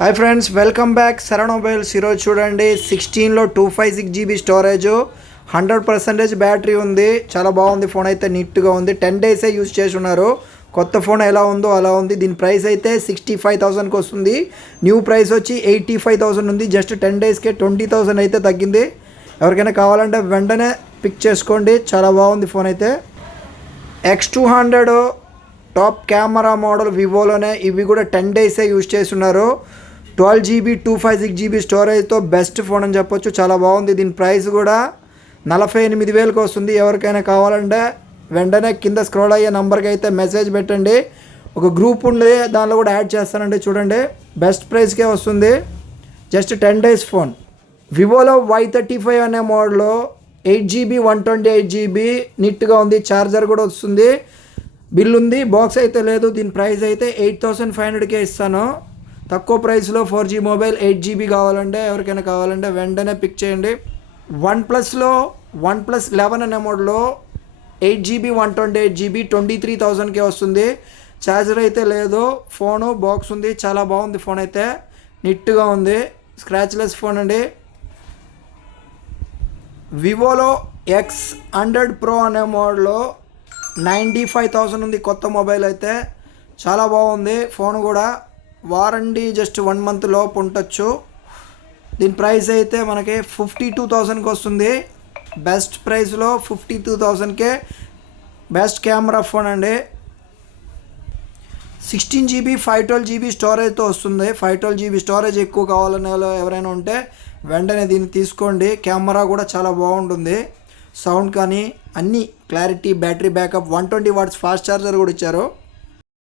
Hi friends, welcome back. Sharan mobiles. ఈరోజు చూడండి 16లో 256 GB storage, 100% battery ఉంది. చాలా బాగుంది. ఫోన్ అయితే నీట్గా ఉంది. 10 డేసే యూజ్ చేసి ఉన్నారు. కొత్త ఫోన్ ఎలా ఉందో అలా ఉంది. దీని ప్రైస్ అయితే 65,000కి వస్తుంది. న్యూ ప్రైస్ వచ్చి 85,000 ఉంది. జస్ట్ 10 డేస్కే 20,000 అయితే తగ్గింది. ఎవరికైనా కావాలంటే వెంటనే పిక్ చేసుకోండి. చాలా బాగుంది ఫోన్ అయితే. X200 top camera model వివోలోనే. ఇవి కూడా 10 డేసే యూజ్ చేస్తున్నారు. 12 GB 256 GB స్టోరేజ్తో బెస్ట్ ఫోన్ అని చెప్పొచ్చు. చాలా బాగుంది. దీని ప్రైస్ కూడా 48,000కి వస్తుంది. ఎవరికైనా కావాలంటే వెంటనే కింద స్క్రోల్ అయ్యే నెంబర్కి అయితే మెసేజ్ పెట్టండి. ఒక గ్రూప్ ఉంది, దానిలో కూడా యాడ్ చేస్తానండి. చూడండి, బెస్ట్ ప్రైస్కే వస్తుంది. Just 10 days phone. వివోలో Y35 అనే మోడల్లో 8 GB 128 GB నీట్గా ఉంది. ఛార్జర్ కూడా వస్తుంది. బిల్ ఉంది, బాక్స్ అయితే లేదు. దీని ప్రైస్ అయితే 8,500కే ఇస్తాను. తక్కువ ప్రైస్లో 4G మొబైల్ 8 GB కావాలంటే ఎవరికైనా కావాలంటే వెంటనే పిక్ చేయండి. వన్ప్లస్లో OnePlus 11 అనే మోడల్లో 8 GB 128 GB 23,000కే వస్తుంది. ఛార్జర్ అయితే లేదు, ఫోను బాక్స్ ఉంది. చాలా బాగుంది ఫోన్ అయితే, నీట్గా ఉంది. స్క్రాచ్లెస్ ఫోన్ అండి. వివోలో X100 Pro అనే మోడల్లో 95,000 ఉంది. కొత్త మొబైల్ అయితే చాలా బాగుంది. ఫోన్ కూడా వారంటీ జస్ట్ 1 month లోపు ఉండొచ్చు. దీని ప్రైస్ అయితే మనకి 52,000కి వస్తుంది. బెస్ట్ ప్రైస్లో 52,000కే బెస్ట్ కెమెరా ఫోన్ అండి. 16 GB 512 GB స్టోరేజ్తో వస్తుంది. 512 GB స్టోరేజ్ ఎక్కువ కావాలనే ఎవరైనా ఉంటే వెంటనే దీన్ని తీసుకోండి. కెమెరా కూడా చాలా బాగుంటుంది. సౌండ్ కానీ అన్నీ clarity, battery backup, 120 watts fast charger కూడా ఇచ్చారు.